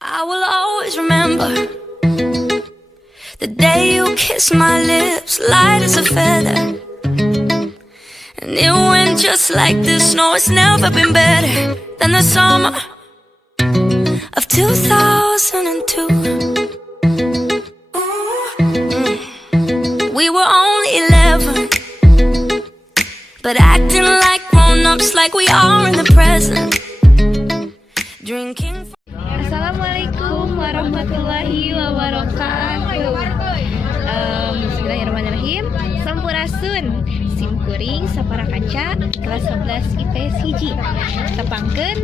I will always remember the day you kissed my lips, light as a feather. And it went just like this. No, it's never been better than the summer of 2002. We were only 11, but acting like grown-ups, like we are in the present. Drinking. Assalamualaikum warahmatullahi wabarakatuh. Bismillahirrahmanirrahim. Sampurasun, simkuring sapara kaca kelas 11 IPS hiji. Tepangkeun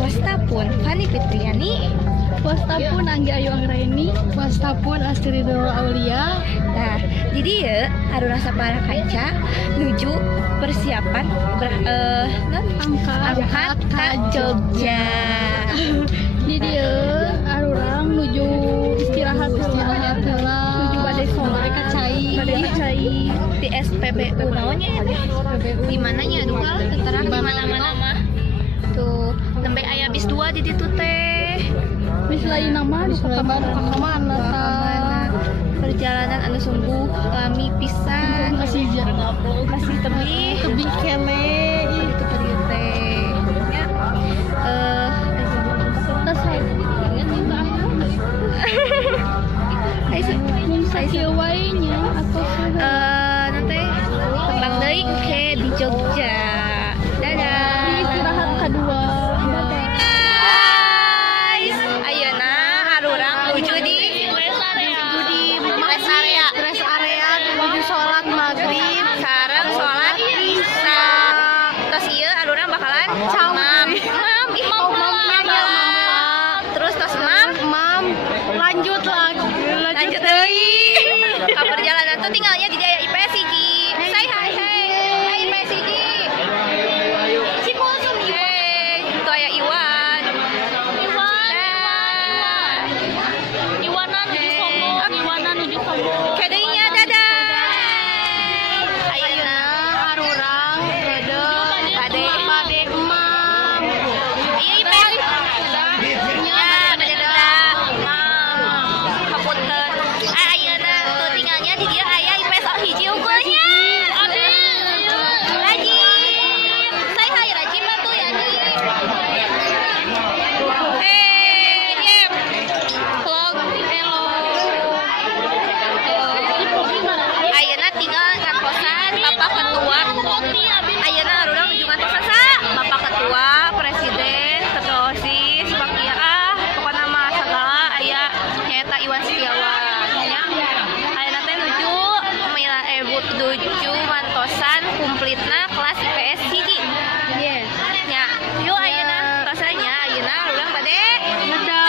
wastapun Fani Fitriani, wastapun Anggi Ayu Anggraini, wastapun Astri Nurul Aulia. Nah, jadi ya haruna sapara kaca nuju persiapan angkat ka Jogja. Jadi ya arurang nuju istirahat heula, nuju bade sholat kacai di SPBU naonnya ya? Di mananya duka tertera di mana-mana mah. Tuh, nembe aya bis 2 di ditu teh. Bis lain nama di kabar kamana ta. Perjalanan anu sungguh lami pisan. Kasih tebih kene itu teh teh. Ya. Saya kieuwainya atau nanti tembang deui ke di Jogja. Dadah. di istirahat kedua. Guys, ayeuna harurang nuju di rest area menuju sholat maghrib. sareng sholat isya. Terus ieu harurang bakalan mam. Terus tos mam Lanjut deui. Ka perjalanan tuh tinggalnya di daerah IPS hiji. Say hi. Hai IPS hiji. Si Kulsum itu aya Iwan. Iwanan nuju Sombong. Kedeinya dadah. Ayeuna arurang bade emam. Iya IPS. Ya, dadah. Kapunten. Ayeuna tuh tinggalnya di dia aya IPS hiji unggulnya. Rajim. Say hi Rajim tuh ya nih. Rajim. Vlog. Hello. Ayeuna tinggal ngakosan Bapak Ketua. Ayeuna arurang nuju ngakosan sa Bapak Ketua, Presiden, Ketua OSIS, Bakia pokona mah sagala aya nyaeta Iwan Setiawan. Nya ayeuna teh nuju nuju mantosan kumplitna kelas IPS hiji. Yes. Nya yuk ayeuna rasanya ayeuna arurang bade dadah.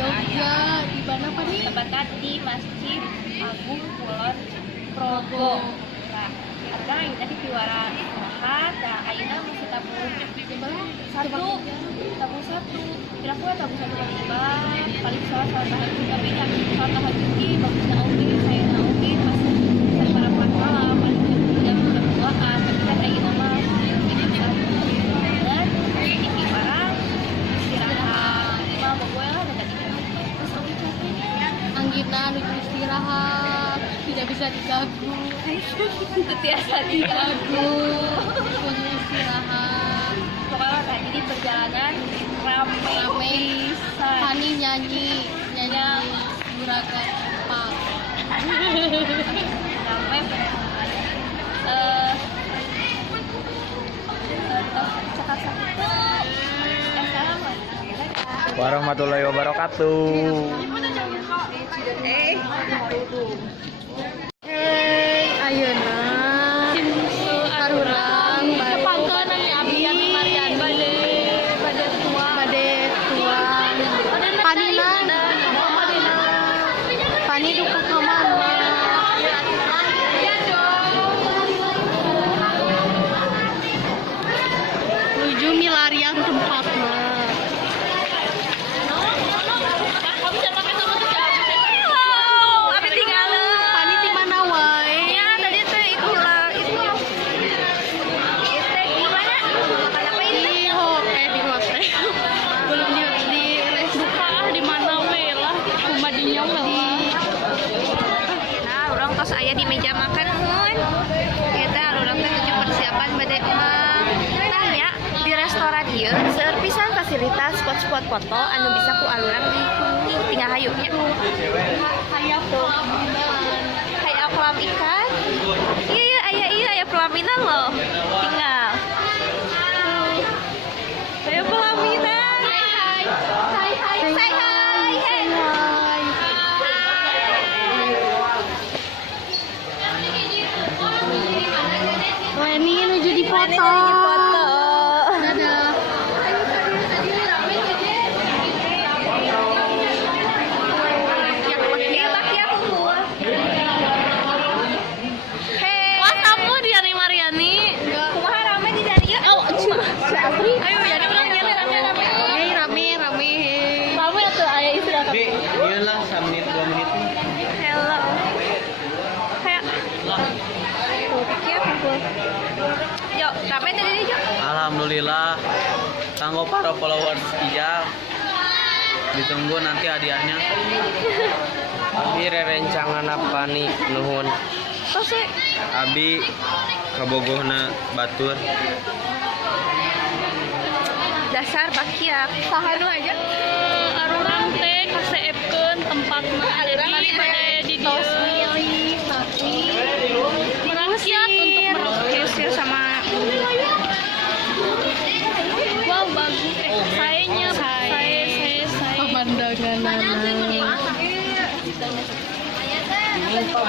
Jogja di mana Pak nih? Tempatkan di Masjid Agung Kulon Progo. Nah, sekarang ayeuna di Piwara istirahat. Nah, ayeuna masih tabung satu. Kira-kira tabung satu jam 5. Paling sholat tahajud tapi kan sholat tahajud ki bagusna oge, saya oge masih daripada pulang malam paling jam 2-an. Tapi kan ayeuna mah dan di Piwara istirahat. Mah bogoe lah dekat terus oge capeknya. Anggina nuju istirahat, tidak bisa diganggu. Itu biasa diganggu. Nuju istirahat. Pokoknya kayak jadi perjalanan rame pisan. Hani nyanyi juragan Jepang. Rame Warahmatullahi wabarakatuh. Ayeuna harurang bade tua. Panina spot foto anu bisa ku alurang di kuning tinggal hayu nya. Hayang kolam ikan. Iya aya pelaminan loh. Tinggal. Aya pelaminan. Hai. Reni menuju di foto. Dadah. WhatsAppmu di Ani Mariani. Kumaha rame di Dania? Oh, ayo jadi ulang rame. Hei, rame. Rame atuh aya istirahat. Bi, iyalah 1 menit 2 menit. Hello. Kayak kumpul. Yuk, rame tadi nih, Yuk. Alhamdulillah. Kanggo para followers Ijal. Ditunggu nanti hadiahnya. Abi rerencangan apa nih nuhun? Tos we. Abi kabogohna batur. Dasar bakiak. Sahanu aja. Arurang teh kaseepkeun tempatna ada di bade di dieu. Merakyat untuk Kiusir sama wow bagus. Sayanya saya. Pemandangan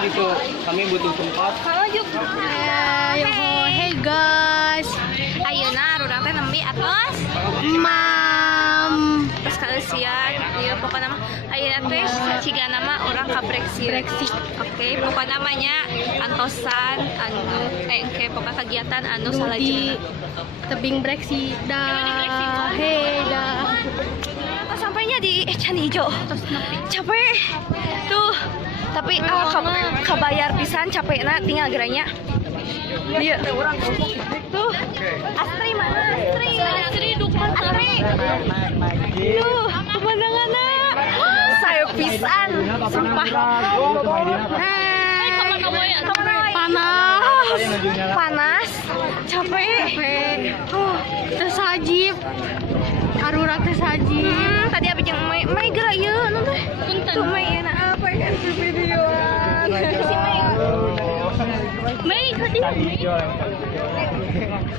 Gitu, kami butuh tempat. kalau juk. Hey guys, Ayeuna urang teh nembi atos. mam Terus kaleusian ieu pokona mah ayeuna teh ciga nama urang ka Brexit. Oke, pokona namanya antosan anu engke pokoknya kegiatan anu di salajengna. tebing Brexit dah. Hey dah. Pas sampainya di Candi Ijo. Capek. Tuh. Tapi kabayar pisan capekna tinggal geranya. Iya. Tuh. Astri mana? Astri dukan Astri. Tuh, pemandanganna. Saya pisan. Sumpah. Panas. Capek. Tersajib. Arurang tersajib. Tadi abis yang Mei gerak ya nonton. Tuh Mei enak apa kan videoan. Si Mei tadi.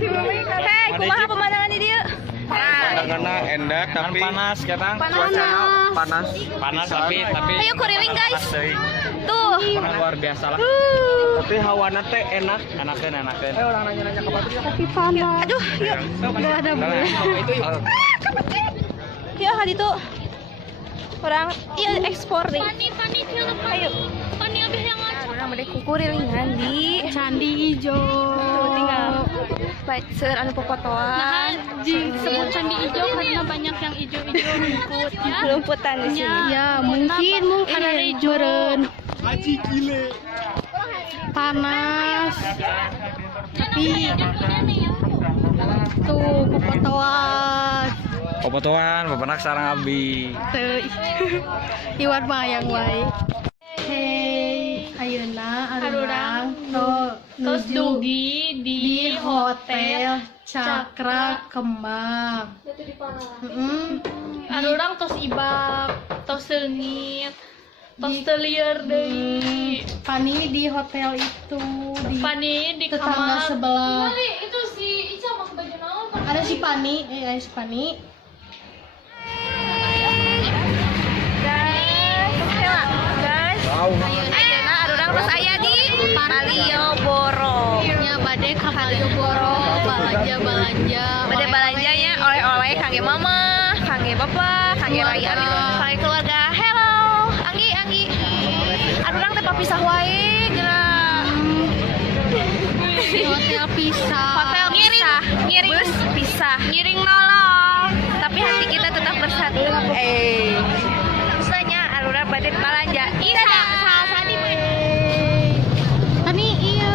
Si Mei hei kumaha pemandangan di dia? Karena endak tapi panas sekarang. Panas tapi Ayo kuriling guys. Tuh. luar biasa lah. Tapi hawana teh enak. Enakeun. Orang nanya-nanya ke Patri. Tapi panas. Aduh, yuk. Nggak ada boleh. Itu yuk. Ya hadi tuh. Orang iya ekspor deh. Ayo. Orang bade kukurilingan di Candi Ijo. Tuh, tinggal baik seur anu popotoan. Disebut Candi Ijo karena banyak yang ijo-ijo rumput ya. Lumputan di sini. Ya, mungkin ada meureun. Haji gile. Panas. Tapi tuh Popotoan, bapak sarang abi. teu iwan mayang wae. Hey, ayeuna arurang tos dugi di Hotel Cakra Kembang. Arurang tos ibak, tos seungit, tos teu lieur deui. Pani di hotel itu di Pani di tetangga sebelah. Itu si Ica pakai baju naon? Ada si Pani, ada si Pani. Guys. Ayeuna arurang terus aya di Malioboro. Ya bade ka Malioboro, balanja. Bade balanjanya oleh-oleh kangge mama, kangge papa, kangge raya, kangge keluarga. Hello, Anggi. Arurang teh papisah wae geura. Hotel pisah. Hotel pisah, bus pisah, ngiring nolong. Tapi hati kita tetap bersatu. Misalnya arurang bade balanja. Isa, salah sadi Pani iya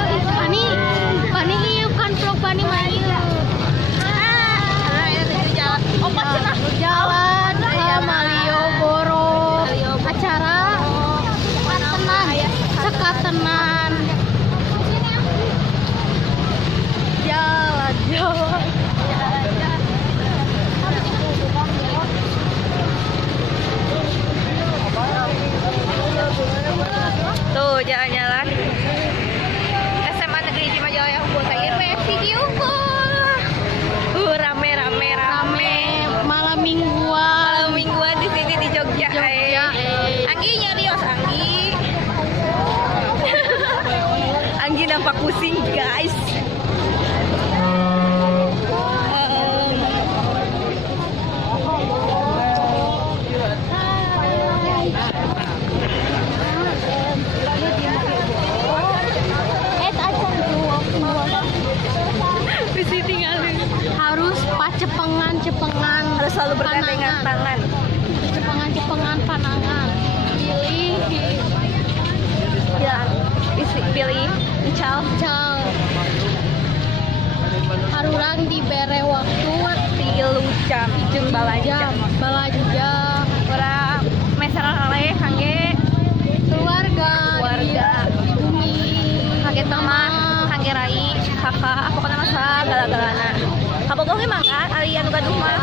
kan vlog Pani mah ieu. Jalan ke Malioboro. Acara sekatenan. Jalan. jalan-jalan. SMA Negeri Cimajalaya Unggul saya PFC Unggul. Rame. Malam mingguan. Malam mingguan di sini di Jogja. Anggi nyarios Anggi. Anggi nampak pusing guys. Harus cepengan Harus selalu bergandengan tangan. cepengan panangan Pilih Ical. Harurang dibere waktu 3 jam jeung balanja. Urang mesara oleh kangge keluarga di bumi kangge teman, kangge rai, kakak, pokoknya masa gala-galana. Kabogoh ge mangga ari anu gaduh mah.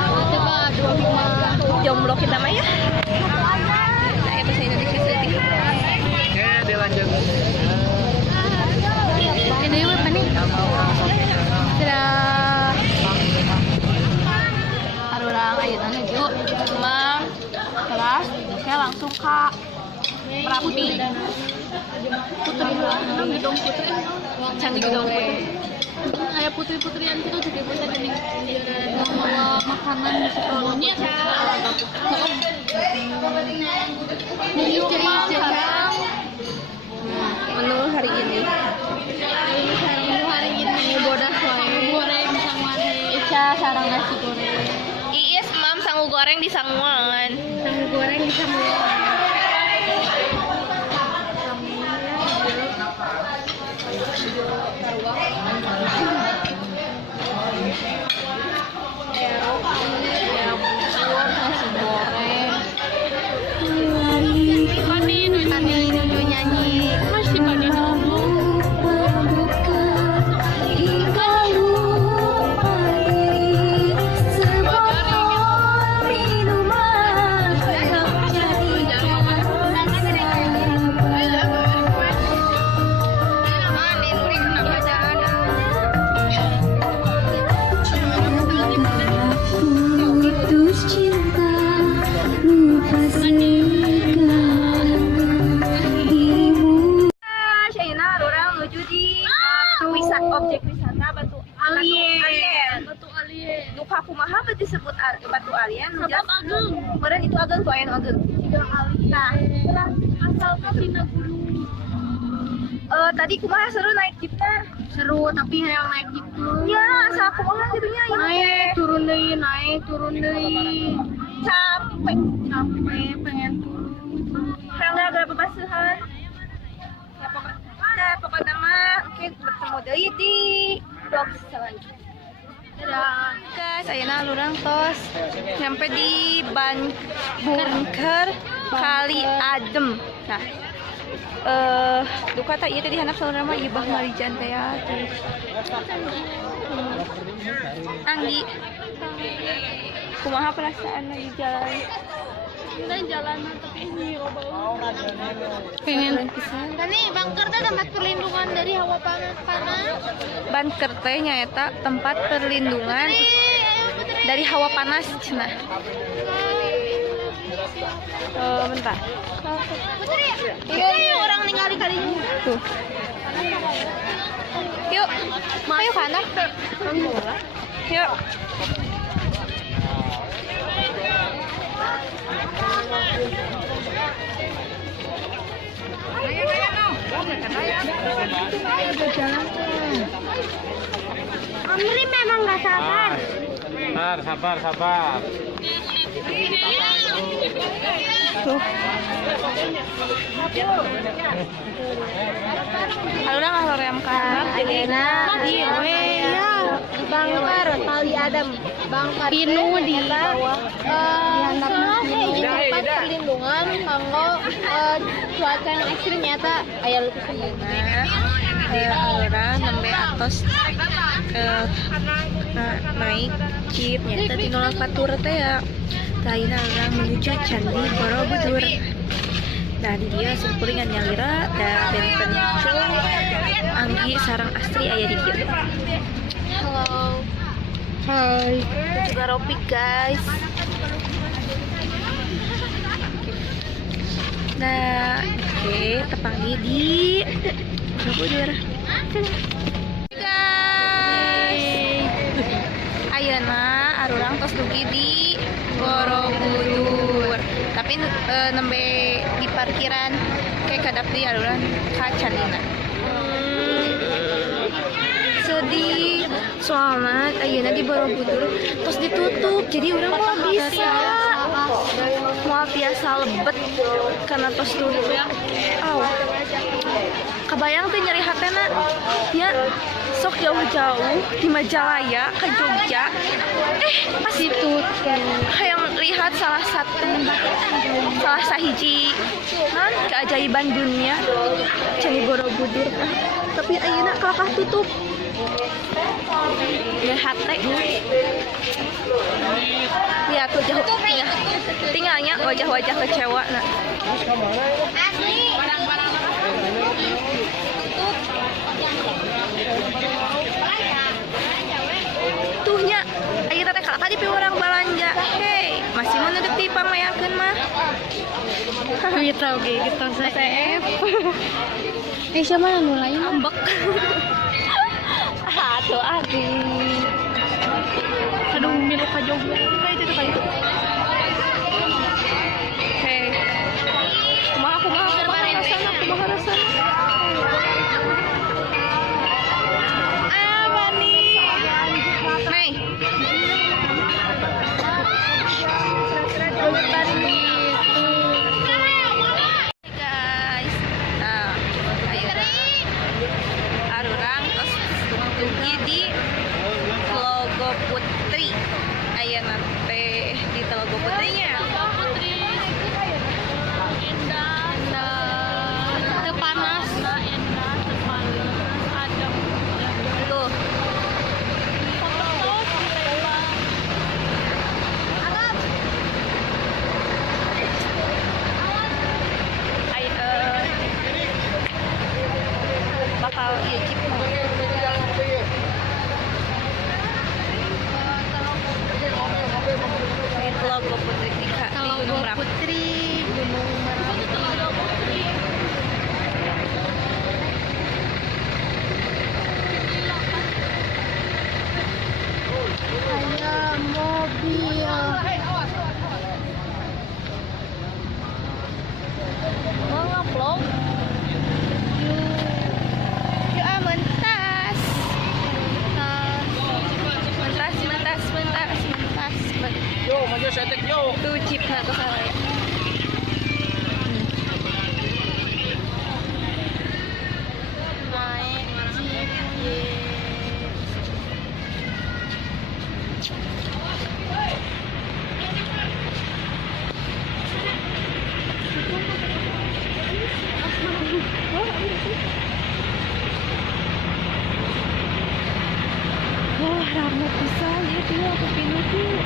Jomblo kita mah ya. Nah, bahasa Indonesia sedih. Oke, dilanjut. ini apa nih harurang ayeuna nuju Kemang kelas saya langsung ke Merapi Putri gedung Putri cantik gedung kayak putri-putrian gitu jadi bisa jadi bawa makanan di sekolahnya Menu hari ini bodas wae goreng sanguan Ica sarang nasi goreng Iis mam sangu goreng di sanguan. sangu goreng di sanguan nasi goreng Pani nyanyi masih Pani Objek wisata Batu Alien. Nuka kumaha disebut Batu Alien? Meureun itu ageng tuh aya ageng. Nah, asal kasina gunung tadi kumaha seru naik jeepna? seru tapi yang naik gitu Ya, asal kumaha gitunya naik turun deui capek pengen turun gara-gara bebasuhan. Ya pokoknya mah mungkin bertemu deui di vlog selanjutnya. Dadah. Guys, ayeuna lurang tos nyampe di bunker Kali Adem. Nah, duka tak ieu teh di handap saudara mah ieu bah Marijan teh ya. Anggi. Kumaha perasaan di jalan? dan jalanan tapi ini Pengen pisan. tadi bunker teh tempat perlindungan dari hawa panas Bunker teh nyaeta tempat perlindungan dari hawa panas cenah. Bentar. Putri orang ningali kali ini Tuh. Yuk. Ayo kana. Yuk. Amri memang nggak sabar. Sabar. Tuh. Alurang aloream kan. Ayeuna di Bangkar Kali Adem. Bangkar Pinu di bawah tempat perlindungan kanggo cuaca yang ekstrim nyata aya letusan Di alurang nembe atos naik jeep nyata di nolak batur teh ya. Lain alurang menuju Candi Borobudur. Nah di dia sumpuringan nyalira dan benten Cul, Anggi sarang Astri aya di dia. Halo. Hai. Juga Ropik guys. Nah, oke, tepang di Borobudur. Guys, ayeuna arurang tos dugi di Borobudur. Tapi nembe di parkiran kayak kadap di arurang ka Candina. Sedih soalnya ayeuna di Borobudur terus ditutup jadi orang mau biasa lebet karena tos tutup ya. Kebayang tuh nyari hatena ya sok jauh-jauh di Majalaya ke Jogja pas itu kayak lihat salah sahiji keajaiban dunia Candi Borobudur tapi ayeuna kelakah tutup ya hati lihat wajah tinggalnya wajah-wajah kecewa nah tuhnya ayeuna teh kalaka di orang balanja hei masih mau nedek di pamayakeun mah Kita oke, kita save. Siapa yang mulai ambek aduh adik aduh milu ka Jogja. kayak itu hei kumaha rasana Bani Mei guys nah ayeuna arurang tos dugi di Telaga Putri ayeuna teh di Telaga Putrinya Indah, panas, adem. tuh bakal jeep di Telaga Putri di Gunung Merapi. Putri, Gunung Merapi. Ada mobil. Mau ngeplong? Yuk mentas. Yo, maju setek yo. Tuh jeepnya tuh salah ya. Naik jeep. Wah, rame pisan lihat dulu aku pinu tuh.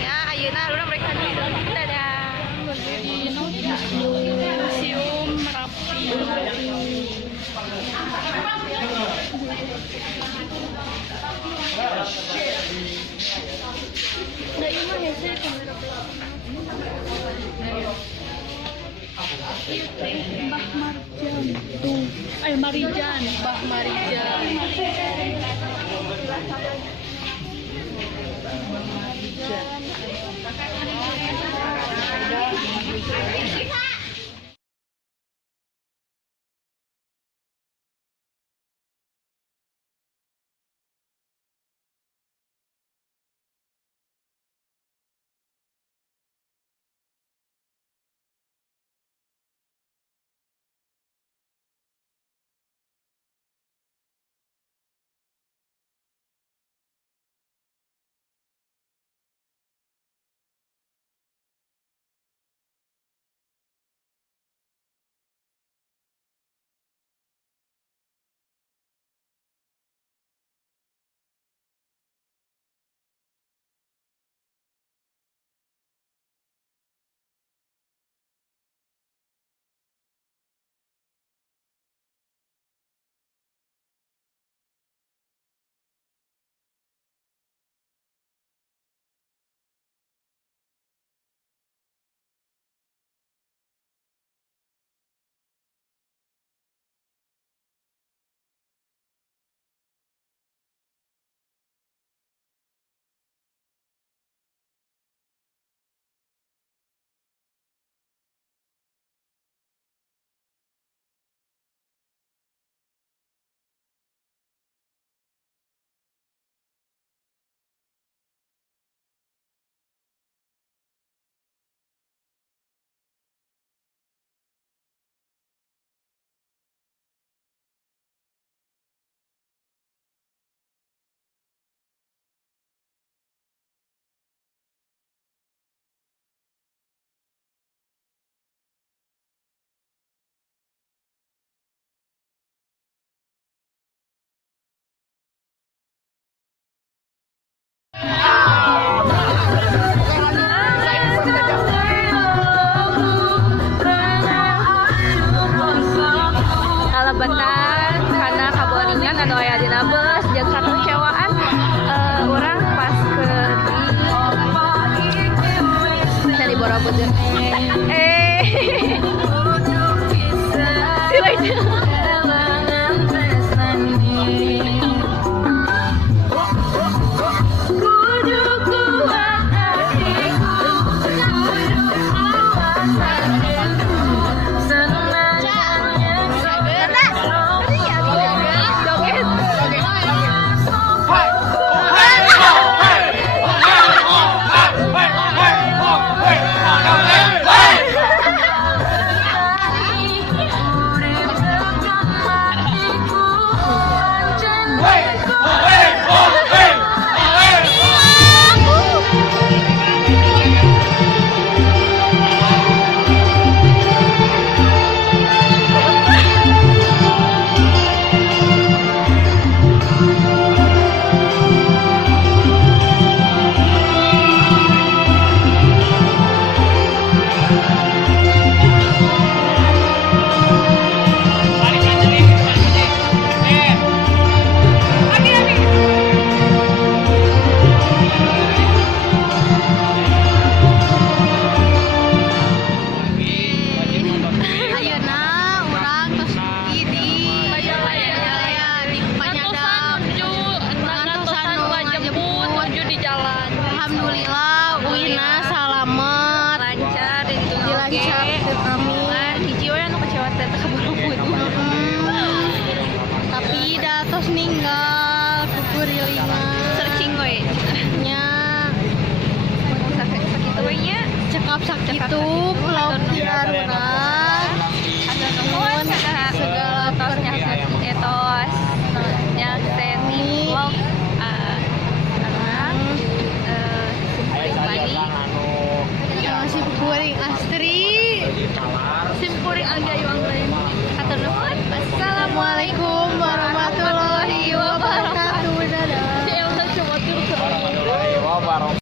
Ya, ayeuna urang mereka dulu. Dadah. Museum Merapi. Nah, ini mah ya sih Mbah Marjan tuh. Marijan, Mbah Marijan. rambut Alhamdulillah